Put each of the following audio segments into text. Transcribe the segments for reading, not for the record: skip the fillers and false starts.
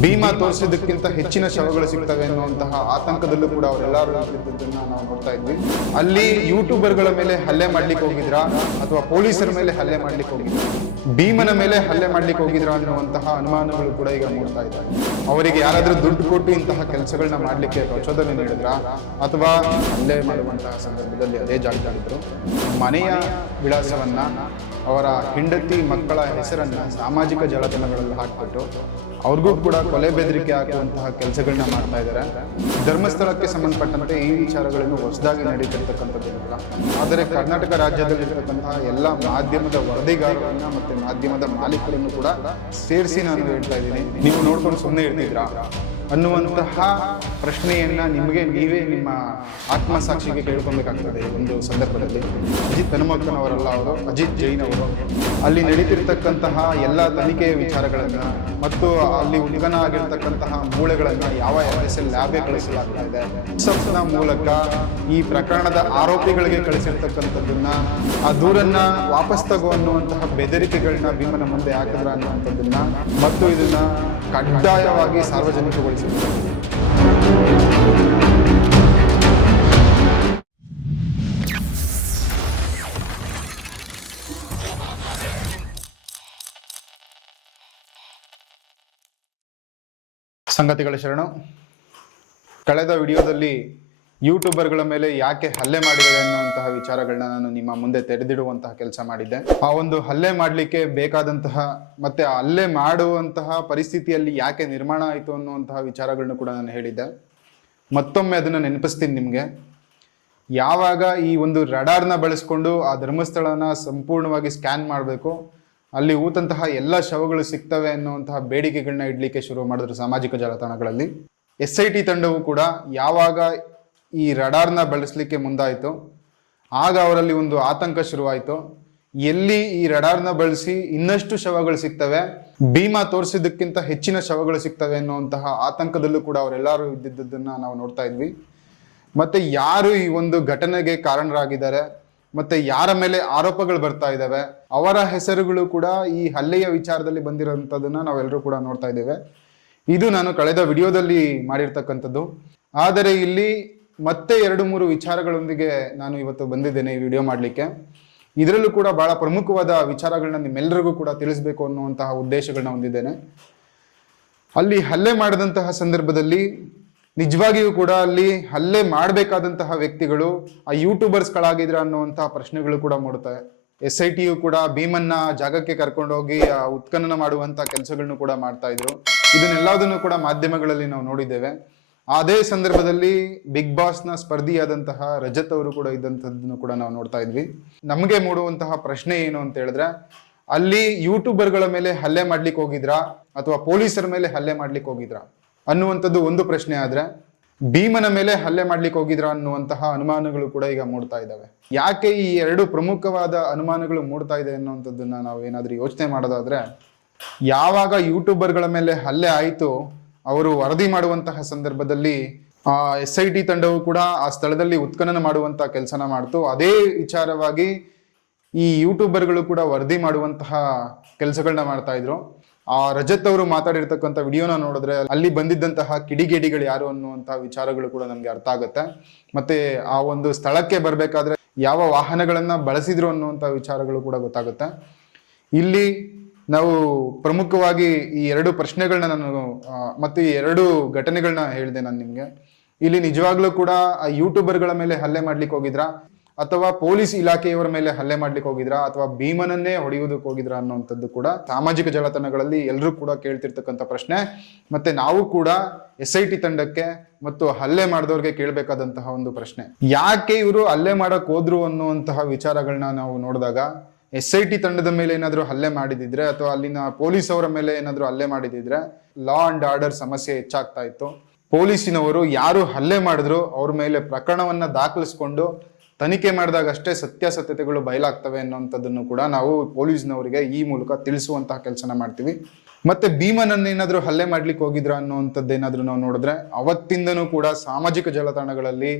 ಭೀಮಾ ತೋರಿಸಿದ್ದಕ್ಕಿಂತ ಹೆಚ್ಚಿನ ಶವಗಳು ಸಿಗ್ತವೆ ಅನ್ನುವಂತಹ ಆತಂಕದಲ್ಲೂ ಕೂಡ ಅವರೆಲ್ಲರೂ ಇದ್ದದ್ದನ್ನ ನಾವು ನೋಡ್ತಾ ಇದ್ವಿ. ಅಲ್ಲಿ ಯೂಟ್ಯೂಬರ್ಗಳ ಮೇಲೆ ಹಲ್ಲೆ ಮಾಡ್ಲಿಕ್ಕೆ ಹೋಗಿದ್ರಾ ಅಥವಾ ಪೊಲೀಸರ ಮೇಲೆ ಹಲ್ಲೆ ಮಾಡ್ಲಿಕ್ಕೆ ಹೋಗಿದ್ರಾ, ಭೀಮನ ಮೇಲೆ ಹಲ್ಲೆ ಮಾಡ್ಲಿಕ್ಕೆ ಹೋಗಿದ್ರಾ ಅನ್ನುವಂತಹ ಅನುಮಾನಗಳು ಕೂಡ ಈಗ ಮೂಡ್ತಾ ಇದ್ದಾರೆ. ಅವರಿಗೆ ಯಾರಾದ್ರೂ ದುಡ್ಡು ಕೊಟ್ಟು ಇಂತಹ ಕೆಲಸಗಳನ್ನ ಮಾಡ್ಲಿಕ್ಕೆ ಪ್ರಚೋದನೆ ನೀಡಿದ್ರ ಅಥವಾ ಹಲ್ಲೆ ಮಾಡುವಂತಹ ಸಂದರ್ಭದಲ್ಲಿ ಅದೇ ಜಾಗದಲ್ಲಿದ್ರು ಮನೆಯ ವಿಳಾಸವನ್ನ, ಅವರ ಹೆಂಡತಿ ಮಕ್ಕಳ ಹೆಸರನ್ನ ಸಾಮಾಜಿಕ ಜಾಲತಾಣಗಳಲ್ಲಿ ಹಾಕ್ಬಿಟ್ಟು ಅವ್ರಿಗೂ ಕೂಡ ಕೊಲೆ ಬೆದರಿಕೆ ಹಾಕುವಂತಹ ಕೆಲಸಗಳನ್ನ ಮಾಡ್ತಾ ಇದ್ದಾರೆ. ಧರ್ಮಸ್ಥಳಕ್ಕೆ ಸಂಬಂಧಪಟ್ಟಂತೆ ಈ ವಿಚಾರಗಳನ್ನು ಹೊಸದಾಗಿ ನಡೀತಿರ್ತಕ್ಕಂಥದ್ದಿಲ್ಲ. ಆದರೆ ಕರ್ನಾಟಕ ರಾಜ್ಯದಲ್ಲಿರ್ತಕ್ಕಂತಹ ಎಲ್ಲ ಮಾಧ್ಯಮದ ವರದಿಗಾರರನ್ನ ಮತ್ತೆ ಮಾಧ್ಯಮದ ಮಾಲೀಕರನ್ನು ಕೂಡ ಸೇರಿಸಿ ನಾನು ಹೇಳ್ತಾ ಇದ್ದೀನಿ, ನೀವು ನೋಡ್ಕೊಂಡು ಸುಮ್ಮನೆ ಇರ್ತಿದ್ರಾ ಅನ್ನುವಂತಹ ಪ್ರಶ್ನೆಯನ್ನ ನಿಮಗೆ ನೀವೇ ನಿಮ್ಮ ಆತ್ಮಸಾಕ್ಷಿಗೆ ಕೇಳ್ಕೊಬೇಕಾಗ್ತದೆ. ಒಂದು ಸಂದರ್ಭದಲ್ಲಿ ಅಜಿತ್ ಹನುಮಕ್ಕನವರಲ್ಲ ಅವರು, ಅಜಿತ್ ಜೈನ್ ಅವರು ಅಲ್ಲಿ ನಡೀತಿರ್ತಕ್ಕಂತಹ ಎಲ್ಲ ತನಿಖೆಯ ವಿಚಾರಗಳನ್ನ ಮತ್ತು ಅಲ್ಲಿ ಉದ್ಘಾನ ಆಗಿರ್ತಕ್ಕಂತಹ ಮೂಳೆಗಳನ್ನ ಯಾವ FSL ಲ್ಯಾಬ್ಗೆ ಕಳಿಸಲಾಗ್ತಾ ಇದೆ, WhatsAppನ ಮೂಲಕ ಈ ಪ್ರಕರಣದ ಆರೋಪಿಗಳಿಗೆ ಕಳಿಸಿರ್ತಕ್ಕಂಥದ್ದನ್ನ, ಆ ದೂರನ್ನ ವಾಪಸ್ ತಗೋ ಅನ್ನುವಂತಹ ಬೆದರಿಕೆಗಳನ್ನ ಭೀಮನ ಮುಂದೆ ಹಾಕಿದ್ರ ಅನ್ನುವಂಥದ್ದನ್ನ ಮತ್ತು ಇದನ್ನ ಕಡ್ಡಾಯವಾಗಿ ಸಾರ್ವಜನಿಕಗೊಳಿಸಿದ್ದಾರೆ. ಸಂಗತಿಗಳ ಶರಣು. ಕಳೆದ ವಿಡಿಯೋದಲ್ಲಿ ಯೂಟ್ಯೂಬರ್ಗಳ ಮೇಲೆ ಯಾಕೆ ಹಲ್ಲೆ ಮಾಡಿದ್ದಾರೆ ಅನ್ನುವಂತಹ ವಿಚಾರಗಳನ್ನ ನಾನು ನಿಮ್ಮ ಮುಂದೆ ತೆರೆದಿಡುವಂತಹ ಕೆಲಸ ಮಾಡಿದ್ದೆ. ಆ ಒಂದು ಹಲ್ಲೆ ಮಾಡಲಿಕ್ಕೆ ಬೇಕಾದಂತಹ ಮತ್ತೆ ಆ ಹಲ್ಲೆ ಮಾಡುವಂತಹ ಪರಿಸ್ಥಿತಿಯಲ್ಲಿ ಯಾಕೆ ನಿರ್ಮಾಣ ಆಯಿತು ಅನ್ನುವಂತಹ ವಿಚಾರಗಳನ್ನು ಕೂಡ ನಾನು ಹೇಳಿದ್ದೆ. ಮತ್ತೊಮ್ಮೆ ಅದನ್ನು ನೆನಪಿಸ್ತೀನಿ ನಿಮಗೆ. ಯಾವಾಗ ಈ ಒಂದು ರಡಾರ್ನ ಬಳಸ್ಕೊಂಡು ಆ ಧರ್ಮಸ್ಥಳನ ಸಂಪೂರ್ಣವಾಗಿ ಸ್ಕ್ಯಾನ್ ಮಾಡಬೇಕು, ಅಲ್ಲಿ ಊತಂತಹ ಎಲ್ಲ ಶವಗಳು ಸಿಗ್ತವೆ ಅನ್ನುವಂತಹ ಬೇಡಿಕೆಗಳನ್ನ ಇಡ್ಲಿಕ್ಕೆ ಶುರು ಮಾಡಿದ್ರು ಸಾಮಾಜಿಕ ಜಾಲತಾಣಗಳಲ್ಲಿ. SIT ತಂಡವು ಕೂಡ ಯಾವಾಗ ಈ ರಡಾರ್ನ ಬಳಸಲಿಕ್ಕೆ ಮುಂದಾಯಿತು ಆಗ ಅವರಲ್ಲಿ ಒಂದು ಆತಂಕ ಶುರುವಾಯಿತು. ಎಲ್ಲಿ ಈ ರಡಾರ್ನ ಬಳಸಿ ಇನ್ನಷ್ಟು ಶವಗಳು ಸಿಗ್ತವೆ, ಭೀಮಾ ತೋರಿಸಿದ್ದಕ್ಕಿಂತ ಹೆಚ್ಚಿನ ಶವಗಳು ಸಿಗ್ತವೆ ಅನ್ನುವಂತಹ ಆತಂಕದಲ್ಲೂ ಕೂಡ ಅವರೆಲ್ಲರೂ ಇದ್ದಿದ್ದನ್ನ ನಾವು ನೋಡ್ತಾ ಇದ್ವಿ. ಮತ್ತೆ ಯಾರು ಈ ಒಂದು ಘಟನೆಗೆ ಕಾರಣರಾಗಿದ್ದಾರೆ ಮತ್ತೆ ಯಾರ ಮೇಲೆ ಆರೋಪಗಳು ಬರ್ತಾ ಇದ್ದಾವೆ ಅವರ ಹೆಸರುಗಳು ಕೂಡ ಈ ಹಲ್ಲೆಯ ವಿಚಾರದಲ್ಲಿ ಬಂದಿರೋಂಥದ್ದನ್ನ ನಾವೆಲ್ಲರೂ ಕೂಡ ನೋಡ್ತಾ ಇದ್ದೇವೆ. ಇದು ನಾನು ಕಳೆದ ವಿಡಿಯೋದಲ್ಲಿ ಮಾಡಿರ್ತಕ್ಕಂಥದ್ದು. ಆದರೆ ಇಲ್ಲಿ ಮತ್ತೆ 2-3 ವಿಚಾರಗಳೊಂದಿಗೆ ನಾನು ಇವತ್ತು ಬಂದಿದ್ದೇನೆ ಈ ವಿಡಿಯೋ ಮಾಡಲಿಕ್ಕೆ. ಇದರಲ್ಲೂ ಕೂಡ ಬಹಳ ಪ್ರಮುಖವಾದ ವಿಚಾರಗಳನ್ನ ನಿಮ್ಮೆಲ್ಲರಿಗೂ ಕೂಡ ತಿಳಿಸ್ಬೇಕು ಅನ್ನುವಂತಹ ಉದ್ದೇಶಗಳನ್ನ ಹೊಂದಿದ್ದೇನೆ. ಅಲ್ಲಿ ಹಲ್ಲೆ ಮಾಡಿದಂತಹ ಸಂದರ್ಭದಲ್ಲಿ ನಿಜವಾಗಿಯೂ ಕೂಡ ಅಲ್ಲಿ ಹಲ್ಲೆ ಮಾಡಬೇಕಾದಂತಹ ವ್ಯಕ್ತಿಗಳು ಆ ಯೂಟ್ಯೂಬರ್ಸ್ಗಳಾಗಿದ್ರ ಅನ್ನುವಂತಹ ಪ್ರಶ್ನೆಗಳು ಕೂಡ ಮೂಡುತ್ತವೆ. SITಯು ಕೂಡ ಭೀಮನ್ನ ಜಾಗಕ್ಕೆ ಕರ್ಕೊಂಡೋಗಿ ಉತ್ಖನನ ಮಾಡುವಂತ ಕೆಲಸಗಳನ್ನು ಕೂಡ ಮಾಡ್ತಾ ಇದ್ರು. ಇದನ್ನೆಲ್ಲದನ್ನು ಕೂಡ ಮಾಧ್ಯಮಗಳಲ್ಲಿ ನಾವು ನೋಡಿದ್ದೇವೆ. ಅದೇ ಸಂದರ್ಭದಲ್ಲಿ ಬಿಗ್ ಬಾಸ್ನ ಸ್ಪರ್ಧಿಯಾದಂತಹ ರಜತ್ ಅವರು ಕೂಡ ಇದ್ದಂಥದ್ದನ್ನು ಕೂಡ ನಾವು ನೋಡ್ತಾ ಇದ್ವಿ. ನಮಗೆ ಮೂಡುವಂತಹ ಪ್ರಶ್ನೆ ಏನು ಅಂತ ಹೇಳಿದ್ರೆ, ಅಲ್ಲಿ ಯೂಟ್ಯೂಬರ್ಗಳ ಮೇಲೆ ಹಲ್ಲೆ ಮಾಡ್ಲಿಕ್ಕೆ ಹೋಗಿದ್ರಾ ಅಥವಾ ಪೊಲೀಸರ ಮೇಲೆ ಹಲ್ಲೆ ಮಾಡ್ಲಿಕ್ಕೆ ಹೋಗಿದ್ರಾ ಅನ್ನುವಂಥದ್ದು ಒಂದು ಪ್ರಶ್ನೆ ಆದ್ರೆ, ಭೀಮನ ಮೇಲೆ ಹಲ್ಲೆ ಮಾಡ್ಲಿಕ್ಕೆ ಹೋಗಿದ್ರಾ ಅನ್ನುವಂತಹ ಅನುಮಾನಗಳು ಕೂಡ ಈಗ ಮೂಡ್ತಾ ಇದ್ದಾವೆ. ಯಾಕೆ ಈ 2 ಪ್ರಮುಖವಾದ ಅನುಮಾನಗಳು ಮೂಡ್ತಾ ಇದೆ ಅನ್ನುವಂಥದ್ದನ್ನ ನಾವು ಏನಾದ್ರೂ ಯೋಚನೆ ಮಾಡೋದಾದ್ರೆ, ಯಾವಾಗ ಯೂಟ್ಯೂಬರ್ಗಳ ಮೇಲೆ ಹಲ್ಲೆ ಆಯಿತು ಅವರು ವರದಿ ಮಾಡುವಂತಹ ಸಂದರ್ಭದಲ್ಲಿ SIT ತಂಡವು ಕೂಡ ಆ ಸ್ಥಳದಲ್ಲಿ ಉತ್ಖನನ ಮಾಡುವಂತಹ ಕೆಲಸನ ಮಾಡ್ತು. ಅದೇ ವಿಚಾರವಾಗಿ ಈ ಯೂಟ್ಯೂಬರ್ಗಳು ಕೂಡ ವರದಿ ಮಾಡುವಂತಹ ಕೆಲಸಗಳನ್ನ ಮಾಡ್ತಾ ಇದ್ರು. ಆ ರಜತ್ ಅವರು ಮಾತಾಡಿರ್ತಕ್ಕಂಥ ವಿಡಿಯೋನ ನೋಡಿದ್ರೆ ಅಲ್ಲಿ ಬಂದಿದ್ದಂತಹ ಕಿಡಿಗೇಡಿಗಳು ಯಾರು ಅನ್ನುವಂತಹ ವಿಚಾರಗಳು ಕೂಡ ನಮ್ಗೆ ಅರ್ಥ ಆಗುತ್ತೆ. ಮತ್ತೆ ಆ ಒಂದು ಸ್ಥಳಕ್ಕೆ ಬರ್ಬೇಕಾದ್ರೆ ಯಾವ ವಾಹನಗಳನ್ನ ಬಳಸಿದ್ರು ಅನ್ನುವಂತಹ ವಿಚಾರಗಳು ಕೂಡ ಗೊತ್ತಾಗುತ್ತೆ. ಇಲ್ಲಿ ನಾವು ಪ್ರಮುಖವಾಗಿ ಈ 2 ಪ್ರಶ್ನೆಗಳನ್ನ ನಾನು ಮತ್ತು ಈ 2 ಘಟನೆಗಳನ್ನ ಹೇಳಿದೆ ನಾನು ನಿಮ್ಗೆ. ಇಲ್ಲಿ ನಿಜವಾಗ್ಲೂ ಕೂಡ ಆ ಯೂಟ್ಯೂಬರ್ಗಳ ಮೇಲೆ ಹಲ್ಲೆ ಮಾಡ್ಲಿಕ್ಕೆ ಹೋಗಿದ್ರಾ ಅಥವಾ ಪೊಲೀಸ್ ಇಲಾಖೆಯವರ ಮೇಲೆ ಹಲ್ಲೆ ಮಾಡ್ಲಿಕ್ಕೆ ಹೋಗಿದ್ರಾ ಅಥವಾ ಭೀಮನನ್ನೇ ಹೊಡೆಯುವುದಕ್ಕೆ ಹೋಗಿದ್ರಾ ಅನ್ನುವಂಥದ್ದು ಕೂಡ ಸಾಮಾಜಿಕ ಜಾಲತಾಣಗಳಲ್ಲಿ ಎಲ್ಲರೂ ಕೂಡ ಕೇಳ್ತಿರ್ತಕ್ಕಂಥ ಪ್ರಶ್ನೆ. ಮತ್ತೆ ನಾವು ಕೂಡ SIT ತಂಡಕ್ಕೆ ಮತ್ತು ಹಲ್ಲೆ ಮಾಡಿದವ್ರಿಗೆ ಕೇಳಬೇಕಾದಂತಹ ಒಂದು ಪ್ರಶ್ನೆ, ಯಾಕೆ ಇವರು ಹಲ್ಲೆ ಮಾಡಕ್ ಹೋದ್ರು ಅನ್ನುವಂತಹ ವಿಚಾರಗಳನ್ನ ನಾವು ನೋಡಿದಾಗ, SIT ತಂಡದ ಮೇಲೆ ಏನಾದ್ರು ಹಲ್ಲೆ ಮಾಡಿದಿದ್ರೆ ಅಥವಾ ಅಲ್ಲಿನ ಪೊಲೀಸ್ ಅವರ ಮೇಲೆ ಏನಾದ್ರು ಹಲ್ಲೆ ಮಾಡಿದಿದ್ರೆ ಲಾ ಅಂಡ್ ಆರ್ಡರ್ ಸಮಸ್ಯೆ ಹೆಚ್ಚಾಗ್ತಾ ಇತ್ತು. ಪೊಲೀಸಿನವರು ಯಾರು ಹಲ್ಲೆ ಮಾಡಿದ್ರು ಅವ್ರ ಮೇಲೆ ಪ್ರಕರಣವನ್ನ ದಾಖಲಿಸ್ಕೊಂಡು ತನಿಖೆ ಮಾಡಿದಾಗ ಅಷ್ಟೇ ಸತ್ಯಾಸತ್ಯತೆಗಳು ಬಯಲಾಗ್ತವೆ ಅನ್ನುವಂಥದ್ದನ್ನು ಕೂಡ ನಾವು ಪೊಲೀಸ್ನವರಿಗೆ ಈ ಮೂಲಕ ತಿಳಿಸುವಂತಹ ಕೆಲಸನ ಮಾಡ್ತೀವಿ. ಮತ್ತೆ ಭೀಮನನ್ನೇನಾದ್ರೂ ಹಲ್ಲೆ ಮಾಡ್ಲಿಕ್ಕೆ ಹೋಗಿದ್ರ ಅನ್ನುವಂಥದ್ದೇನಾದ್ರೂ ನಾವು ನೋಡಿದ್ರೆ ಅವತ್ತಿಂದನೂ ಕೂಡ ಸಾಮಾಜಿಕ ಜಾಲತಾಣಗಳಲ್ಲಿ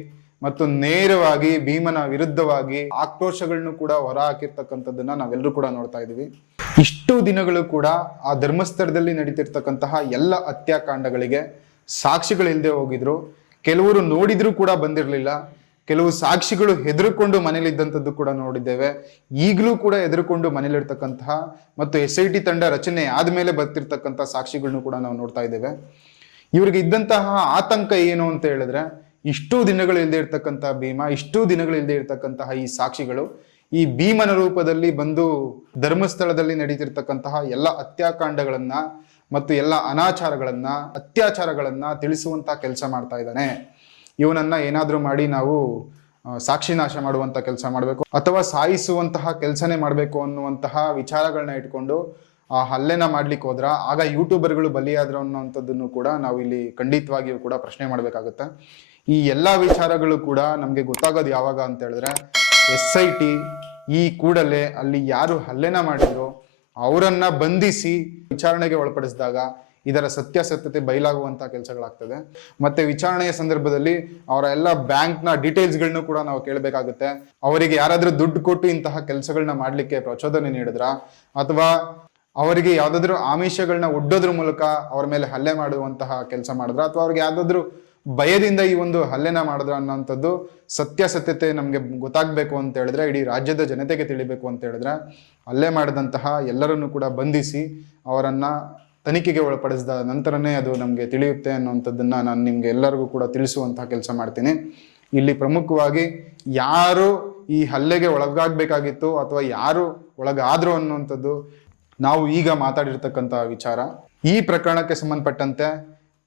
ಮತ್ತು ನೇರವಾಗಿ ಭೀಮನ ವಿರುದ್ಧವಾಗಿ ಆಕ್ರೋಶಗಳನ್ನು ಕೂಡ ಹೊರ ಹಾಕಿರ್ತಕ್ಕಂಥದ್ದನ್ನ ನಾವೆಲ್ಲರೂ ಕೂಡ ನೋಡ್ತಾ ಇದೀವಿ. ಇಷ್ಟು ದಿನಗಳು ಕೂಡ ಆ ಧರ್ಮಸ್ಥಳದಲ್ಲಿ ನಡೀತಿರ್ತಕ್ಕಂತಹ ಎಲ್ಲ ಹತ್ಯಾಕಾಂಡಗಳಿಗೆ ಸಾಕ್ಷಿಗಳಿಲ್ಲದೆ ಹೋಗಿದ್ರು. ಕೆಲವರು ನೋಡಿದ್ರು ಕೂಡ ಬಂದಿರಲಿಲ್ಲ. ಕೆಲವು ಸಾಕ್ಷಿಗಳು ಹೆದರ್ಕೊಂಡು ಮನೇಲಿದ್ದಂಥದ್ದು ಕೂಡ ನೋಡಿದ್ದೇವೆ. ಈಗಲೂ ಕೂಡ ಹೆದರ್ಕೊಂಡು ಮನೇಲಿರ್ತಕ್ಕಂತಹ ಮತ್ತು SIT ತಂಡ ರಚನೆ ಆದ್ಮೇಲೆ ಬರ್ತಿರ್ತಕ್ಕಂತಹ ಸಾಕ್ಷಿಗಳನ್ನು ಕೂಡ ನಾವು ನೋಡ್ತಾ ಇದ್ದೇವೆ. ಇವ್ರಿಗೆ ಇದ್ದಂತಹ ಆತಂಕ ಏನು ಅಂತ ಹೇಳಿದ್ರೆ, ಇಷ್ಟು ದಿನಗಳು ಇಲ್ಲದೆ ಇರ್ತಕ್ಕಂತಹ ಭೀಮ, ಇಷ್ಟು ದಿನಗಳು ಇಲ್ಲದೆ ಇರ್ತಕ್ಕಂತಹ ಈ ಸಾಕ್ಷಿಗಳು ಈ ಭೀಮನ ರೂಪದಲ್ಲಿ ಬಂದು ಧರ್ಮಸ್ಥಳದಲ್ಲಿ ನಡೀತಿರ್ತಕ್ಕಂತಹ ಎಲ್ಲ ಹತ್ಯಾಕಾಂಡಗಳನ್ನ ಮತ್ತು ಎಲ್ಲ ಅನಾಚಾರಗಳನ್ನ, ಅತ್ಯಾಚಾರಗಳನ್ನ ತಿಳಿಸುವಂತಹ ಕೆಲಸ ಮಾಡ್ತಾ ಇದ್ದಾನೆ. ಇವನನ್ನ ಏನಾದ್ರೂ ಮಾಡಿ ನಾವು ಸಾಕ್ಷಿ ನಾಶ ಮಾಡುವಂತ ಕೆಲಸ ಮಾಡಬೇಕು ಅಥವಾ ಸಾಯಿಸುವಂತಹ ಕೆಲಸನೇ ಮಾಡಬೇಕು ಅನ್ನುವಂತಹ ವಿಚಾರಗಳನ್ನ ಇಟ್ಕೊಂಡು ಆ ಹಲ್ಲೆನ ಮಾಡ್ಲಿಕ್ಕೆ ಹೋದ್ರ ಆಗ ಯೂಟ್ಯೂಬರ್ಗಳು ಬಲಿಯಾದ್ರು ಅನ್ನೋಂಥದ್ದನ್ನು ಕೂಡ ನಾವು ಇಲ್ಲಿ ಖಂಡಿತವಾಗಿಯೂ ಕೂಡ ಪ್ರಶ್ನೆ ಮಾಡಬೇಕಾಗುತ್ತೆ. ಈ ಎಲ್ಲಾ ವಿಚಾರಗಳು ಕೂಡ ನಮ್ಗೆ ಗೊತ್ತಾಗೋದು ಯಾವಾಗ ಅಂತ ಹೇಳಿದ್ರೆ, SIT ಈ ಕೂಡಲೇ ಅಲ್ಲಿ ಯಾರು ಹಲ್ಲೆನ ಮಾಡಿದ್ರು ಅವರನ್ನ ಬಂಧಿಸಿ ವಿಚಾರಣೆಗೆ ಒಳಪಡಿಸಿದಾಗ ಇದರ ಸತ್ಯಾಸತ್ಯತೆ ಬಯಲಾಗುವಂತಹ ಕೆಲಸಗಳಾಗ್ತದೆ. ಮತ್ತೆ ವಿಚಾರಣೆಯ ಸಂದರ್ಭದಲ್ಲಿ ಅವರ ಎಲ್ಲ ಬ್ಯಾಂಕ್ನ ಡೀಟೇಲ್ಸ್ಗಳನ್ನು ಕೂಡ ನಾವು ಕೇಳಬೇಕಾಗುತ್ತೆ. ಅವರಿಗೆ ಯಾರಾದ್ರೂ ದುಡ್ಡು ಕೊಟ್ಟು ಇಂತಹ ಕೆಲಸಗಳನ್ನ ಮಾಡ್ಲಿಕ್ಕೆ ಪ್ರಚೋದನೆ ನೀಡಿದ್ರ ಅಥವಾ ಅವರಿಗೆ ಯಾವ್ದಾದ್ರು ಆಮಿಷಗಳನ್ನ ಒಡ್ಡೋದ್ರ ಮೂಲಕ ಅವರ ಮೇಲೆ ಹಲ್ಲೆ ಮಾಡುವಂತಹ ಕೆಲಸ ಮಾಡಿದ್ರ ಅಥವಾ ಅವ್ರಿಗೆ ಯಾವ್ದಾದ್ರು ಭಯದಿಂದ ಈ ಒಂದು ಹಲ್ಲೆನ ಮಾಡಿದ್ರ ಅನ್ನೋಂಥದ್ದು ಸತ್ಯಾಸತ್ಯತೆ ನಮ್ಗೆ ಗೊತ್ತಾಗ್ಬೇಕು ಅಂತ ಹೇಳಿದ್ರೆ, ಇಡೀ ರಾಜ್ಯದ ಜನತೆಗೆ ತಿಳಿಬೇಕು ಅಂತ ಹೇಳಿದ್ರೆ, ಹಲ್ಲೆ ಮಾಡಿದಂತಹ ಎಲ್ಲರನ್ನು ಕೂಡ ಬಂಧಿಸಿ ಅವರನ್ನ ತನಿಖೆಗೆ ಒಳಪಡಿಸಿದ ನಂತರನೇ ಅದು ನಮಗೆ ತಿಳಿಯುತ್ತೆ ಅನ್ನುವಂಥದ್ದನ್ನ ನಾನು ನಿಮ್ಗೆ ಎಲ್ಲರಿಗೂ ಕೂಡ ತಿಳಿಸುವಂತಹ ಕೆಲಸ ಮಾಡ್ತೀನಿ. ಇಲ್ಲಿ ಪ್ರಮುಖವಾಗಿ ಯಾರು ಈ ಹಲ್ಲೆಗೆ ಒಳಗಾಗಬೇಕಾಗಿತ್ತು ಅಥವಾ ಯಾರು ಒಳಗಾದ್ರು ಅನ್ನುವಂಥದ್ದು ನಾವು ಈಗ ಮಾತಾಡಿರ್ತಕ್ಕಂತಹ ವಿಚಾರ. ಈ ಪ್ರಕರಣಕ್ಕೆ ಸಂಬಂಧಪಟ್ಟಂತೆ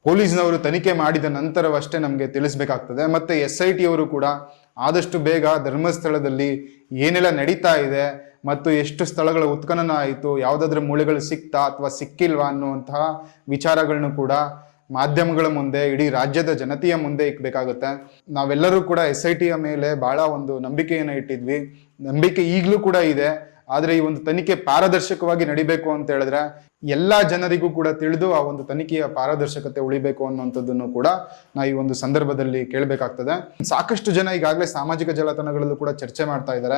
ಪೊಲೀಸ್ನವರು ತನಿಖೆ ಮಾಡಿದ ನಂತರವಷ್ಟೇ ನಮಗೆ ತಿಳಿಸ್ಬೇಕಾಗ್ತದೆ. ಮತ್ತೆ SIT ಅವರು ಕೂಡ ಆದಷ್ಟು ಬೇಗ ಧರ್ಮಸ್ಥಳದಲ್ಲಿ ಏನೆಲ್ಲ ನಡೀತಾ ಇದೆ ಮತ್ತು ಎಷ್ಟು ಸ್ಥಳಗಳ ಉತ್ಖನನ ಆಯಿತು, ಯಾವುದಾದ್ರೂ ಮೂಳೆಗಳು ಸಿಕ್ತಾ ಅಥವಾ ಸಿಕ್ಕಿಲ್ವಾ ಅನ್ನುವಂತಹ ವಿಚಾರಗಳನ್ನು ಕೂಡ ಮಾಧ್ಯಮಗಳ ಮುಂದೆ, ಇಡೀ ರಾಜ್ಯದ ಜನತೆಯ ಮುಂದೆ ಇಕ್ಬೇಕಾಗುತ್ತೆ. ನಾವೆಲ್ಲರೂ ಕೂಡ SITಯ ಮೇಲೆ ಬಹಳ ಒಂದು ನಂಬಿಕೆಯನ್ನು ಇಟ್ಟಿದ್ವಿ. ನಂಬಿಕೆ ಈಗಲೂ ಕೂಡ ಇದೆ. ಆದ್ರೆ ಈ ಒಂದು ತನಿಖೆ ಪಾರದರ್ಶಕವಾಗಿ ನಡಿಬೇಕು ಅಂತ ಹೇಳಿದ್ರೆ ಎಲ್ಲಾ ಜನರಿಗೂ ಕೂಡ ತಿಳಿದು ಆ ಒಂದು ತನಿಖೆಯ ಪಾರದರ್ಶಕತೆ ಉಳಿಬೇಕು ಅನ್ನುವಂಥದ್ದನ್ನು ಕೂಡ ನಾವು ಈ ಒಂದು ಸಂದರ್ಭದಲ್ಲಿ ಕೇಳಬೇಕಾಗ್ತದೆ. ಸಾಕಷ್ಟು ಜನ ಈಗಾಗಲೇ ಸಾಮಾಜಿಕ ಜಾಲತಾಣಗಳಲ್ಲೂ ಕೂಡ ಚರ್ಚೆ ಮಾಡ್ತಾ ಇದ್ದಾರೆ,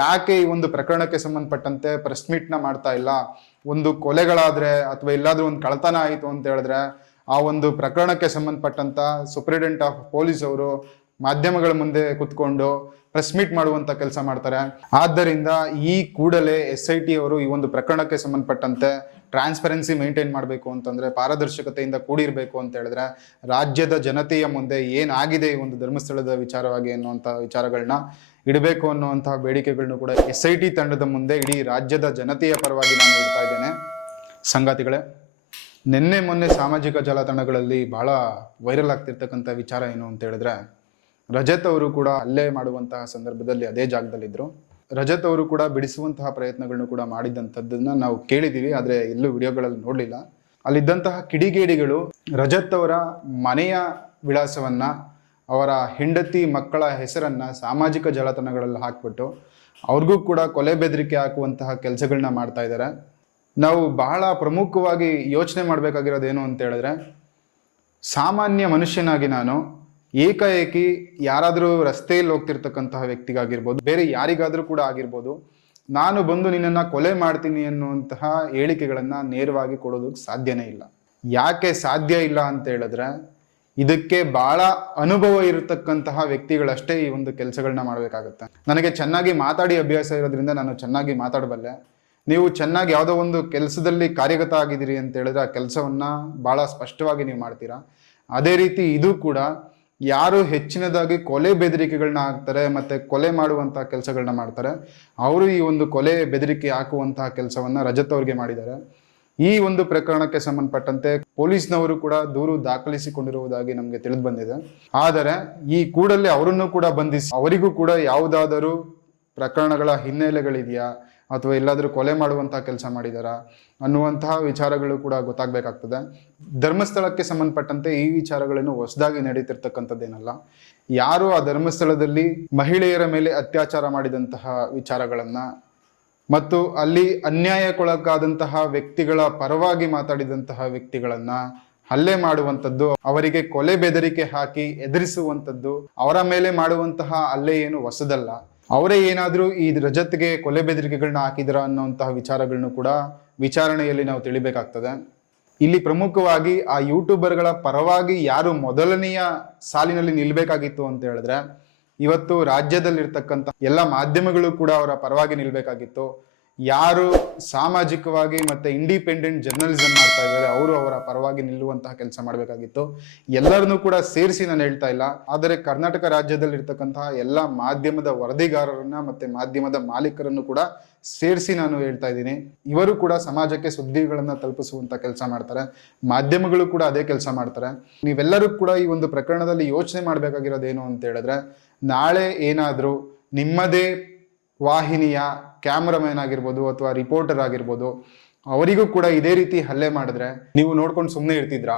ಯಾಕೆ ಈ ಒಂದು ಪ್ರಕರಣಕ್ಕೆ ಸಂಬಂಧಪಟ್ಟಂತೆ ಪ್ರೆಸ್ ಮೀಟ್ ನ ಮಾಡ್ತಾ ಇಲ್ಲ. ಒಂದು ಕೊಲೆಗಳಾದ್ರೆ ಅಥವಾ ಎಲ್ಲಾದ್ರೂ ಒಂದು ಕಳ್ಳತನ ಆಯಿತು ಅಂತ ಹೇಳಿದ್ರೆ ಆ ಒಂದು ಪ್ರಕರಣಕ್ಕೆ ಸಂಬಂಧಪಟ್ಟಂತ ಸೂಪರಿಂಟೆಂಡೆಂಟ್ ಆಫ್ ಪೊಲೀಸ್ ಅವರು ಮಾಧ್ಯಮಗಳ ಮುಂದೆ ಕುತ್ಕೊಂಡು ಪ್ರೆಸ್ ಮೀಟ್ ಮಾಡುವಂತ ಕೆಲಸ ಮಾಡ್ತಾರೆ. ಆದ್ದರಿಂದ ಈ ಕೂಡಲೇ SIT ಅವರು ಈ ಒಂದು ಪ್ರಕರಣಕ್ಕೆ ಸಂಬಂಧಪಟ್ಟಂತೆ ಟ್ರಾನ್ಸ್ಪರೆನ್ಸಿ ಮೇಂಟೈನ್ ಮಾಡಬೇಕು ಅಂತಂದ್ರೆ, ಪಾರದರ್ಶಕತೆಯಿಂದ ಕೂಡಿರ್ಬೇಕು ಅಂತ ಹೇಳಿದ್ರೆ, ರಾಜ್ಯದ ಜನತೆಯ ಮುಂದೆ ಏನಾಗಿದೆ ಈ ಒಂದು ಧರ್ಮಸ್ಥಳದ ವಿಚಾರವಾಗಿ ಅನ್ನುವಂಥ ವಿಚಾರಗಳನ್ನ ಇಡಬೇಕು ಅನ್ನುವಂತಹ ಬೇಡಿಕೆಗಳನ್ನು ಕೂಡ SIT ತಂಡದ ಮುಂದೆ ಇಡೀ ರಾಜ್ಯದ ಜನತೆಯ ಪರವಾಗಿ ನಾನು ಇಡ್ತಾ ಇದ್ದೇನೆ. ಸಂಗಾತಿಗಳೇ, ನಿನ್ನೆ ಮೊನ್ನೆ ಸಾಮಾಜಿಕ ಜಾಲತಾಣಗಳಲ್ಲಿ ಬಹಳ ವೈರಲ್ ಆಗ್ತಿರ್ತಕ್ಕಂಥ ವಿಚಾರ ಏನು ಅಂತ ಹೇಳಿದ್ರೆ, ರಜತ್ ಅವರು ಕೂಡ ಹಲ್ಲೆ ಮಾಡುವಂತಹ ಸಂದರ್ಭದಲ್ಲಿ ಅದೇ ಜಾಗದಲ್ಲಿದ್ರು. ರಜತ್ ಅವರು ಕೂಡ ಬಿಡಿಸುವಂತಹ ಪ್ರಯತ್ನಗಳನ್ನು ಕೂಡ ಮಾಡಿದಂಥದ್ದನ್ನ ನಾವು ಕೇಳಿದೀವಿ, ಆದ್ರೆ ಎಲ್ಲೂ ವಿಡಿಯೋಗಳಲ್ಲಿ ನೋಡ್ಲಿಲ್ಲ. ಅಲ್ಲಿದ್ದಂತಹ ಕಿಡಿಗೇಡಿಗಳು ರಜತ್ ಅವರ ಮನೆಯ ವಿಳಾಸವನ್ನ, ಅವರ ಹೆಂಡತಿ ಮಕ್ಕಳ ಹೆಸರನ್ನ ಸಾಮಾಜಿಕ ಜಾಲತಾಣಗಳಲ್ಲಿ ಹಾಕ್ಬಿಟ್ಟು ಅವ್ರಿಗೂ ಕೂಡ ಕೊಲೆ ಬೆದರಿಕೆ ಹಾಕುವಂತಹ ಕೆಲಸಗಳನ್ನ ಮಾಡ್ತಾ ಇದ್ದಾರೆ. ನಾವು ಬಹಳ ಪ್ರಮುಖವಾಗಿ ಯೋಚನೆ ಮಾಡಬೇಕಾಗಿರೋದೇನು ಅಂತ ಹೇಳಿದ್ರೆ, ಸಾಮಾನ್ಯ ಮನುಷ್ಯನಾಗಿ ನಾನು ಏಕಾಏಕಿ ಯಾರಾದರೂ ರಸ್ತೆಯಲ್ಲಿ ಹೋಗ್ತಿರ್ತಕ್ಕಂತಹ ವ್ಯಕ್ತಿಗಾಗಿರ್ಬೋದು, ಬೇರೆ ಯಾರಿಗಾದ್ರೂ ಕೂಡ ಆಗಿರ್ಬೋದು, ನಾನು ಬಂದು ನಿನ್ನನ್ನು ಕೊಲೆ ಮಾಡ್ತೀನಿ ಅನ್ನುವಂತಹ ಹೇಳಿಕೆಗಳನ್ನ ನೇರವಾಗಿ ಕೊಡೋದಕ್ಕೆ ಸಾಧ್ಯನೇ ಇಲ್ಲ. ಯಾಕೆ ಸಾಧ್ಯ ಇಲ್ಲ ಅಂತ ಹೇಳಿದ್ರೆ, ಇದಕ್ಕೆ ಬಹಳ ಅನುಭವ ಇರತಕ್ಕಂತಹ ವ್ಯಕ್ತಿಗಳಷ್ಟೇ ಈ ಒಂದು ಕೆಲಸಗಳನ್ನ ಮಾಡಬೇಕಾಗುತ್ತೆ. ನನಗೆ ಚೆನ್ನಾಗಿ ಮಾತಾಡಿ ಅಭ್ಯಾಸ ಇರೋದ್ರಿಂದ ನಾನು ಚೆನ್ನಾಗಿ ಮಾತಾಡಬಲ್ಲೆ. ನೀವು ಚೆನ್ನಾಗಿ ಯಾವುದೋ ಒಂದು ಕೆಲಸದಲ್ಲಿ ಕಾರ್ಯಗತ ಆಗಿದ್ದೀರಿ ಅಂತ ಹೇಳಿದ್ರೆ ಆ ಕೆಲಸವನ್ನ ಬಹಳ ಸ್ಪಷ್ಟವಾಗಿ ನೀವು ಮಾಡ್ತೀರಾ. ಅದೇ ರೀತಿ ಇದು ಕೂಡ ಯಾರು ಹೆಚ್ಚಿನದಾಗಿ ಕೊಲೆ ಬೆದರಿಕೆಗಳನ್ನ ಹಾಕ್ತಾರೆ ಮತ್ತೆ ಕೊಲೆ ಮಾಡುವಂತಹ ಕೆಲಸಗಳನ್ನ ಮಾಡ್ತಾರೆ, ಅವರು ಈ ಒಂದು ಕೊಲೆ ಬೆದರಿಕೆ ಹಾಕುವಂತಹ ಕೆಲಸವನ್ನ ರಜತ್ ಅವ್ರಿಗೆ ಮಾಡಿದ್ದಾರೆ. ಈ ಒಂದು ಪ್ರಕರಣಕ್ಕೆ ಸಂಬಂಧಪಟ್ಟಂತೆ ಪೊಲೀಸ್ನವರು ಕೂಡ ದೂರು ದಾಖಲಿಸಿಕೊಂಡಿರುವುದಾಗಿ ನಮಗೆ ತಿಳಿದು ಬಂದಿದೆ. ಆದರೆ ಈ ಕೂಡಲೇ ಅವರನ್ನು ಕೂಡ ಬಂಧಿಸಿ ಅವರಿಗೂ ಕೂಡ ಯಾವುದಾದರೂ ಪ್ರಕರಣಗಳ ಹಿನ್ನೆಲೆಗಳಿದೆಯಾ ಅಥವಾ ಎಲ್ಲಾದರೂ ಕೊಲೆ ಮಾಡುವಂತಹ ಕೆಲಸ ಮಾಡಿದಾರಾ ಅನ್ನುವಂತಹ ವಿಚಾರಗಳು ಕೂಡ ಗೊತ್ತಾಗಬೇಕಾಗ್ತದೆ. ಧರ್ಮಸ್ಥಳಕ್ಕೆ ಸಂಬಂಧಪಟ್ಟಂತೆ ಈ ವಿಚಾರಗಳನ್ನು ಹೊಸದಾಗಿ ನಡೀತಿರ್ತಕ್ಕಂಥದ್ದೇನಲ್ಲ. ಯಾರು ಆ ಧರ್ಮಸ್ಥಳದಲ್ಲಿ ಮಹಿಳೆಯರ ಮೇಲೆ ಅತ್ಯಾಚಾರ ಮಾಡಿದಂತಹ ವಿಚಾರಗಳನ್ನ ಮತ್ತು ಅಲ್ಲಿ ಅನ್ಯಾಯಕ್ಕೊಳಗಾದಂತಹ ವ್ಯಕ್ತಿಗಳ ಪರವಾಗಿ ಮಾತಾಡಿದಂತಹ ವ್ಯಕ್ತಿಗಳನ್ನ ಹಲ್ಲೆ ಮಾಡುವಂಥದ್ದು, ಅವರಿಗೆ ಕೊಲೆ ಬೆದರಿಕೆ ಹಾಕಿ ಎದುರಿಸುವಂಥದ್ದು, ಅವರ ಮೇಲೆ ಮಾಡುವಂತಹ ಹಲ್ಲೆ ಏನು ಹೊಸದಲ್ಲ. ಅವರೇ ಏನಾದರೂ ಈ ರಜತ್ಗೆ ಕೊಲೆ ಬೆದರಿಕೆಗಳನ್ನ ಹಾಕಿದ್ರ ಅನ್ನೋಂತಹ ವಿಚಾರಗಳನ್ನು ಕೂಡ ವಿಚಾರಣೆಯಲ್ಲಿ ನಾವು ತಿಳಿಬೇಕಾಗ್ತದೆ. ಇಲ್ಲಿ ಪ್ರಮುಖವಾಗಿ ಆ ಯೂಟ್ಯೂಬರ್ಗಳ ಪರವಾಗಿ ಯಾರು ಮೊದಲನೆಯ ಸಾಲಿನಲ್ಲಿ ನಿಲ್ಬೇಕಾಗಿತ್ತು ಅಂತ ಹೇಳಿದ್ರೆ, ಇವತ್ತು ರಾಜ್ಯದಲ್ಲಿರ್ತಕ್ಕಂಥ ಎಲ್ಲ ಮಾಧ್ಯಮಗಳು ಕೂಡ ಅವರ ಪರವಾಗಿ ನಿಲ್ಬೇಕಾಗಿತ್ತು. ಯಾರು ಸಾಮಾಜಿಕವಾಗಿ ಮತ್ತೆ ಇಂಡಿಪೆಂಡೆಂಟ್ ಜರ್ನಲಿಸಮ್ ಮಾಡ್ತಾ ಇದ್ದಾರೆ ಅವರು ಅವರ ಪರವಾಗಿ ನಿಲ್ಲುವಂತಹ ಕೆಲಸ ಮಾಡಬೇಕಾಗಿತ್ತು. ಎಲ್ಲರನ್ನೂ ಕೂಡ ಸೇರಿಸಿ ನಾನು ಹೇಳ್ತಾ ಇಲ್ಲ, ಆದರೆ ಕರ್ನಾಟಕ ರಾಜ್ಯದಲ್ಲಿರ್ತಕ್ಕಂತಹ ಎಲ್ಲ ಮಾಧ್ಯಮದ ವರದಿಗಾರರನ್ನ ಮತ್ತೆ ಮಾಧ್ಯಮದ ಮಾಲೀಕರನ್ನು ಕೂಡ ಸೇರಿಸಿ ನಾನು ಹೇಳ್ತಾ ಇದ್ದೀನಿ. ಇವರು ಕೂಡ ಸಮಾಜಕ್ಕೆ ಸುದ್ದಿಗಳನ್ನ ತಲುಪಿಸುವಂತ ಕೆಲಸ ಮಾಡ್ತಾರೆ, ಮಾಧ್ಯಮಗಳು ಕೂಡ ಅದೇ ಕೆಲಸ ಮಾಡ್ತಾರೆ. ನೀವೆಲ್ಲರೂ ಕೂಡ ಈ ಒಂದು ಪ್ರಕರಣದಲ್ಲಿ ಯೋಚನೆ ಮಾಡಬೇಕಾಗಿರೋದೇನು ಅಂತ ಹೇಳಿದ್ರೆ, ನಾಳೆ ಏನಾದರೂ ನಿಮ್ಮದೇ ವಾಹಿನಿಯ ಕ್ಯಾಮ್ರಾಮನ್ ಆಗಿರ್ಬೋದು ಅಥವಾ ರಿಪೋರ್ಟರ್ ಆಗಿರ್ಬೋದು, ಅವರಿಗೂ ಕೂಡ ಇದೇ ರೀತಿ ಹಲ್ಲೆ ಮಾಡಿದ್ರೆ ನೀವು ನೋಡ್ಕೊಂಡು ಸುಮ್ಮನೆ ಇರ್ತಿದ್ರಾ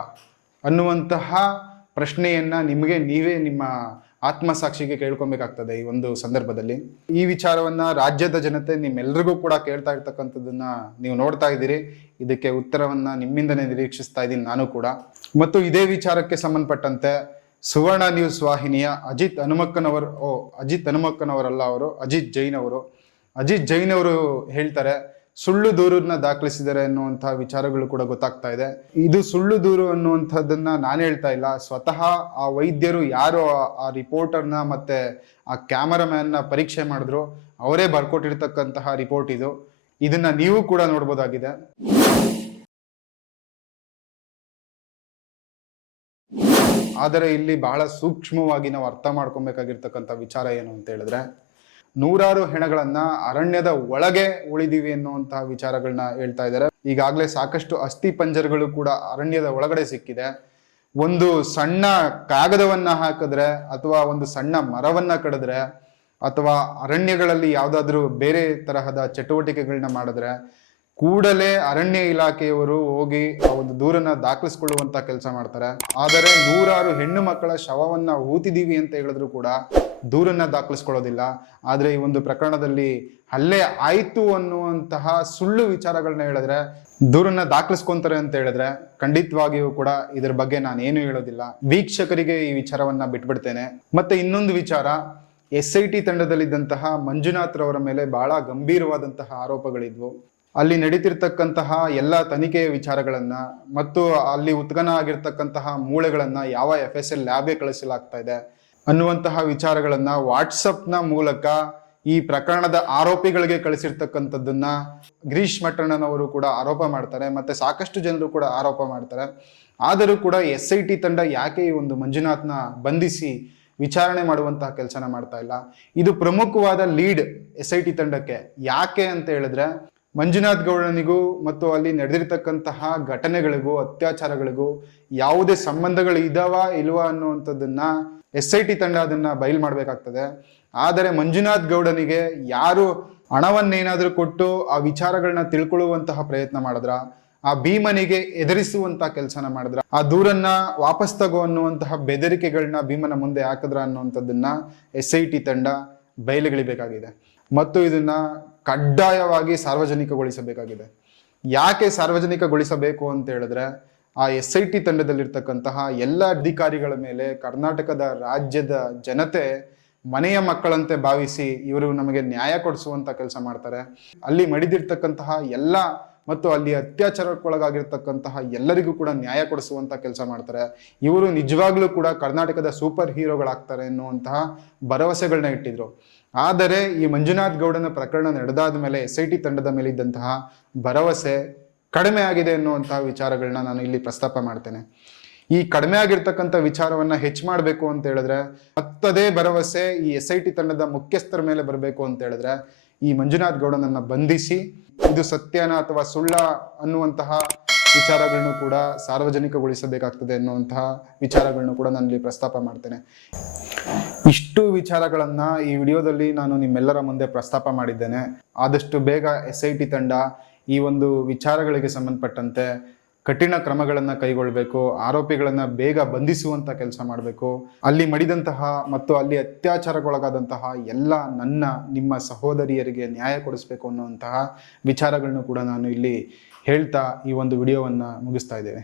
ಅನ್ನುವಂತಹ ಪ್ರಶ್ನೆಯನ್ನ ನಿಮಗೆ ನೀವೇ ನಿಮ್ಮ ಆತ್ಮಸಾಕ್ಷಿಗೆ ಕೇಳ್ಕೊಬೇಕಾಗ್ತದೆ. ಈ ಒಂದು ಸಂದರ್ಭದಲ್ಲಿ ಈ ವಿಚಾರವನ್ನ ರಾಜ್ಯದ ಜನತೆ ನಿಮ್ಮೆಲ್ರಿಗೂ ಕೂಡ ಕೇಳ್ತಾ ಇರ್ತಕ್ಕಂಥದ್ದನ್ನ ನೀವು ನೋಡ್ತಾ ಇದ್ದೀರಿ. ಇದಕ್ಕೆ ಉತ್ತರವನ್ನ ನಿಮ್ಮಿಂದನೇ ನಿರೀಕ್ಷಿಸ್ತಾ ಇದ್ದೀನಿ ನಾನು ಕೂಡ. ಮತ್ತು ಇದೇ ವಿಚಾರಕ್ಕೆ ಸಂಬಂಧಪಟ್ಟಂತೆ ಸುವರ್ಣ ನ್ಯೂಸ್ ವಾಹಿನಿಯ ಅಜಿತ್ ಹನುಮಕ್ಕನವರಲ್ಲ, ಅವರು ಅಜಿತ್ ಜೈನ್ ಅವರು ಹೇಳ್ತಾರೆ, ಸುಳ್ಳು ದೂರನ್ನ ದಾಖಲಿಸಿದ್ದಾರೆ ಅನ್ನುವಂತಹ ವಿಚಾರಗಳು ಕೂಡ ಗೊತ್ತಾಗ್ತಾ ಇದೆ. ಇದು ಸುಳ್ಳು ದೂರು ಅನ್ನುವಂಥದ್ದನ್ನ ನಾನು ಹೇಳ್ತಾ ಇಲ್ಲ, ಸ್ವತಃ ಆ ವೈದ್ಯರು ಯಾರು ಆ ರಿಪೋರ್ಟರ್ನ ಮತ್ತೆ ಆ ಕ್ಯಾಮರಾಮ್ಯಾನ್ನ ಪರೀಕ್ಷೆ ಮಾಡಿದ್ರು ಅವರೇ ಬರ್ಕೊಟ್ಟಿರ್ತಕ್ಕಂತಹ ರಿಪೋರ್ಟ್ ಇದು. ಇದನ್ನ ನೀವು ಕೂಡ ನೋಡ್ಬೋದಾಗಿದೆ. ಆದರೆ ಇಲ್ಲಿ ಬಹಳ ಸೂಕ್ಷ್ಮವಾಗಿ ನಾವು ಅರ್ಥ ಮಾಡ್ಕೊಬೇಕಾಗಿರ್ತಕ್ಕಂಥ ವಿಚಾರ ಏನು ಅಂತ ಹೇಳಿದ್ರೆ, ನೂರಾರು ಹೆಣಗಳನ್ನ ಅರಣ್ಯದ ಒಳಗೆ ಉಳಿದಿವೆ ಎನ್ನುವಂತಹ ವಿಚಾರಗಳನ್ನ ಹೇಳ್ತಾ ಇದ್ದಾರೆ. ಈಗಾಗಲೇ ಸಾಕಷ್ಟು ಅಸ್ಥಿ ಪಂಜರಗಳು ಕೂಡ ಅರಣ್ಯದ ಒಳಗಡೆ ಸಿಕ್ಕಿದೆ. ಒಂದು ಸಣ್ಣ ಕಾಗದವನ್ನ ಹಾಕಿದ್ರೆ ಅಥವಾ ಒಂದು ಸಣ್ಣ ಮರವನ್ನ ಕಡಿದ್ರೆ ಅಥವಾ ಅರಣ್ಯಗಳಲ್ಲಿ ಯಾವುದಾದ್ರೂ ಬೇರೆ ತರಹದ ಚಟುವಟಿಕೆಗಳನ್ನ ಮಾಡಿದ್ರೆ ಕೂಡಲೇ ಅರಣ್ಯ ಇಲಾಖೆಯವರು ಹೋಗಿ ಆ ಒಂದು ದೂರನ್ನ ದಾಖಲಿಸ್ಕೊಳ್ಳುವಂತ ಕೆಲಸ ಮಾಡ್ತಾರೆ. ಆದರೆ ನೂರಾರು ಹೆಣ್ಣು ಮಕ್ಕಳ ಶವವನ್ನ ಹೂತಿದೀವಿ ಅಂತ ಹೇಳಿದ್ರು ಕೂಡ ದೂರನ್ನ ದಾಖಲಿಸ್ಕೊಳ್ಳೋದಿಲ್ಲ. ಆದ್ರೆ ಈ ಒಂದು ಪ್ರಕರಣದಲ್ಲಿ ಹಲ್ಲೆ ಆಯ್ತು ಅನ್ನುವಂತಹ ಸುಳ್ಳು ವಿಚಾರಗಳನ್ನ ಹೇಳಿದ್ರೆ ದೂರನ್ನ ದಾಖಲಿಸ್ಕೊಂತಾರೆ ಅಂತ ಹೇಳಿದ್ರೆ ಖಂಡಿತವಾಗಿಯೂ ಕೂಡ ಇದ್ರ ಬಗ್ಗೆ ನಾನು ಏನು ಹೇಳೋದಿಲ್ಲ. ವೀಕ್ಷಕರಿಗೆ ಈ ವಿಚಾರವನ್ನ ಬಿಟ್ಬಿಡ್ತೇನೆ. ಮತ್ತೆ ಇನ್ನೊಂದು ವಿಚಾರ, SIT ತಂಡದಲ್ಲಿದ್ದಂತಹ ಮಂಜುನಾಥ್ ರವರ ಮೇಲೆ ಬಹಳ ಗಂಭೀರವಾದಂತಹ ಆರೋಪಗಳಿದ್ವು. ಅಲ್ಲಿ ನಡೀತಿರ್ತಕ್ಕಂತಹ ಎಲ್ಲ ತನಿಖೆಯ ವಿಚಾರಗಳನ್ನ ಮತ್ತು ಅಲ್ಲಿ ಉತ್ಖನನ ಆಗಿರ್ತಕ್ಕಂತಹ ಮೂಳೆಗಳನ್ನ ಯಾವ FSL ಲ್ಯಾಬ್ಗೆ ಕಳಿಸಲಾಗ್ತಾ ಇದೆ ಅನ್ನುವಂತಹ ವಿಚಾರಗಳನ್ನ ವಾಟ್ಸಪ್ನ ಮೂಲಕ ಈ ಪ್ರಕರಣದ ಆರೋಪಿಗಳಿಗೆ ಕಳಿಸಿರ್ತಕ್ಕಂಥದ್ದನ್ನ ಗಿರೀಶ್ ಮಟ್ಟಣ್ಣನವರು ಕೂಡ ಆರೋಪ ಮಾಡ್ತಾರೆ, ಮತ್ತೆ ಸಾಕಷ್ಟು ಜನರು ಕೂಡ ಆರೋಪ ಮಾಡ್ತಾರೆ. ಆದರೂ ಕೂಡ SIT ತಂಡ ಯಾಕೆ ಈ ಒಂದು ಮಂಜುನಾಥ್ನ ಬಂಧಿಸಿ ವಿಚಾರಣೆ ಮಾಡುವಂತಹ ಕೆಲಸನ ಮಾಡ್ತಾ ಇಲ್ಲ? ಇದು ಪ್ರಮುಖವಾದ ಲೀಡ್ SIT ತಂಡಕ್ಕೆ. ಯಾಕೆ ಅಂತ ಹೇಳಿದ್ರೆ, ಮಂಜುನಾಥ್ ಗೌಡನಿಗೂ ಮತ್ತು ಅಲ್ಲಿ ನಡೆದಿರ್ತಕ್ಕಂತಹ ಘಟನೆಗಳಿಗೂ ಅತ್ಯಾಚಾರಗಳಿಗೂ ಯಾವುದೇ ಸಂಬಂಧಗಳು ಇದಾವಾ ಇಲ್ವಾ ಅನ್ನುವಂಥದ್ದನ್ನ SIT ತಂಡ ಅದನ್ನ ಬಯಲು ಮಾಡಬೇಕಾಗ್ತದೆ. ಆದರೆ ಮಂಜುನಾಥ್ ಗೌಡನಿಗೆ ಯಾರು ಹಣವನ್ನೇನಾದ್ರೂ ಕೊಟ್ಟು ಆ ವಿಚಾರಗಳನ್ನ ತಿಳ್ಕೊಳ್ಳುವಂತಹ ಪ್ರಯತ್ನ ಮಾಡಿದ್ರ, ಆ ಭೀಮನಿಗೆ ಎದುರಿಸುವಂತಹ ಕೆಲಸನ ಮಾಡಿದ್ರ, ಆ ದೂರನ್ನ ವಾಪಸ್ ತಗೋ ಅನ್ನುವಂತಹ ಬೆದರಿಕೆಗಳನ್ನ ಭೀಮನ ಮುಂದೆ ಹಾಕಿದ್ರ ಅನ್ನುವಂಥದ್ದನ್ನ SIT ತಂಡ ಬಯಲುಗಳಿಬೇಕಾಗಿದೆ ಮತ್ತು ಇದನ್ನ ಕಡ್ಡಾಯವಾಗಿ ಸಾರ್ವಜನಿಕಗೊಳಿಸಬೇಕಾಗಿದೆ. ಯಾಕೆ ಸಾರ್ವಜನಿಕಗೊಳಿಸಬೇಕು ಅಂತ ಹೇಳಿದ್ರೆ, ಆ SIT ತಂಡದಲ್ಲಿರ್ತಕ್ಕಂತಹ ಎಲ್ಲ ಅಧಿಕಾರಿಗಳ ಮೇಲೆ ಕರ್ನಾಟಕದ ರಾಜ್ಯದ ಜನತೆ ಮನೆಯ ಮಕ್ಕಳಂತೆ ಭಾವಿಸಿ ಇವರು ನಮಗೆ ನ್ಯಾಯ ಕೊಡಿಸುವಂತ ಕೆಲಸ ಮಾಡ್ತಾರೆ. ಅಲ್ಲಿ ಮಡಿದಿರ್ತಕ್ಕಂತಹ ಎಲ್ಲ ಮತ್ತು ಅಲ್ಲಿ ಅತ್ಯಾಚಾರಕ್ಕೊಳಗಾಗಿರ್ತಕ್ಕಂತಹ ಎಲ್ಲರಿಗೂ ಕೂಡ ನ್ಯಾಯ ಕೊಡಿಸುವಂತ ಕೆಲಸ ಮಾಡ್ತಾರೆ. ಇವರು ನಿಜವಾಗ್ಲೂ ಕೂಡ ಕರ್ನಾಟಕದ ಸೂಪರ್ ಹೀರೋಗಳಾಗ್ತಾರೆ ಎನ್ನುವಂತಹ ಭರವಸೆಗಳನ್ನ ಇಟ್ಟಿದ್ರು. ಆದರೆ ಈ ಮಂಜುನಾಥ್ ಗೌಡನ ಪ್ರಕರಣ ನಡೆದಾದ ಮೇಲೆ SIT ತಂಡದ ಮೇಲೆ ಇದ್ದಂತಹ ಭರವಸೆ ಕಡಿಮೆ ಆಗಿದೆ ಎನ್ನುವಂತಹ ವಿಚಾರಗಳನ್ನ ನಾನು ಇಲ್ಲಿ ಪ್ರಸ್ತಾಪ ಮಾಡ್ತೇನೆ. ಈ ಕಡಿಮೆ ಆಗಿರ್ತಕ್ಕಂಥ ವಿಚಾರವನ್ನ ಹೆಚ್ಚು ಮಾಡಬೇಕು ಅಂತ ಹೇಳಿದ್ರೆ ಮತ್ತದೇ ಭರವಸೆ ಈ SIT ತಂಡದ ಮುಖ್ಯಸ್ಥರ ಮೇಲೆ ಬರಬೇಕು ಅಂತ ಹೇಳಿದ್ರೆ ಈ ಮಂಜುನಾಥ್ ಗೌಡನನ್ನ ಬಂಧಿಸಿ ಇದು ಸತ್ಯನ ಅಥವಾ ಸುಳ್ಳ ಅನ್ನುವಂತಹ ವಿಚಾರಗಳನ್ನು ಕೂಡ ಸಾರ್ವಜನಿಕಗೊಳಿಸಬೇಕಾಗ್ತದೆ ಎನ್ನುವಂತಹ ವಿಚಾರಗಳನ್ನು ಕೂಡ ನಾನು ಇಲ್ಲಿ ಪ್ರಸ್ತಾಪ ಮಾಡ್ತೇನೆ. ಇಷ್ಟು ವಿಚಾರಗಳನ್ನ ಈ ವಿಡಿಯೋದಲ್ಲಿ ನಾನು ನಿಮ್ಮೆಲ್ಲರ ಮುಂದೆ ಪ್ರಸ್ತಾಪ ಮಾಡಿದ್ದೇನೆ. ಆದಷ್ಟು ಬೇಗ SIT ತಂಡ ಈ ಒಂದು ವಿಚಾರಗಳಿಗೆ ಸಂಬಂಧಪಟ್ಟಂತೆ ಕಠಿಣ ಕ್ರಮಗಳನ್ನ ಕೈಗೊಳ್ಳಬೇಕು, ಆರೋಪಿಗಳನ್ನ ಬೇಗ ಬಂಧಿಸುವಂತ ಕೆಲಸ ಮಾಡಬೇಕು. ಅಲ್ಲಿ ಮಡಿದಂತಹ ಮತ್ತು ಅಲ್ಲಿ ಅತ್ಯಾಚಾರಕ್ಕೊಳಗಾದಂತಹ ಎಲ್ಲ ನಿಮ್ಮ ಸಹೋದರಿಯರಿಗೆ ನ್ಯಾಯ ಕೊಡಿಸ್ಬೇಕು ಅನ್ನುವಂತಹ ವಿಚಾರಗಳನ್ನು ಕೂಡ ನಾನು ಇಲ್ಲಿ ಹೇಳ್ತಾ ಈ ಒಂದು ವಿಡಿಯೋವನ್ನ ಮುಗಿಸ್ತಾ ಇದ್ದೇನೆ.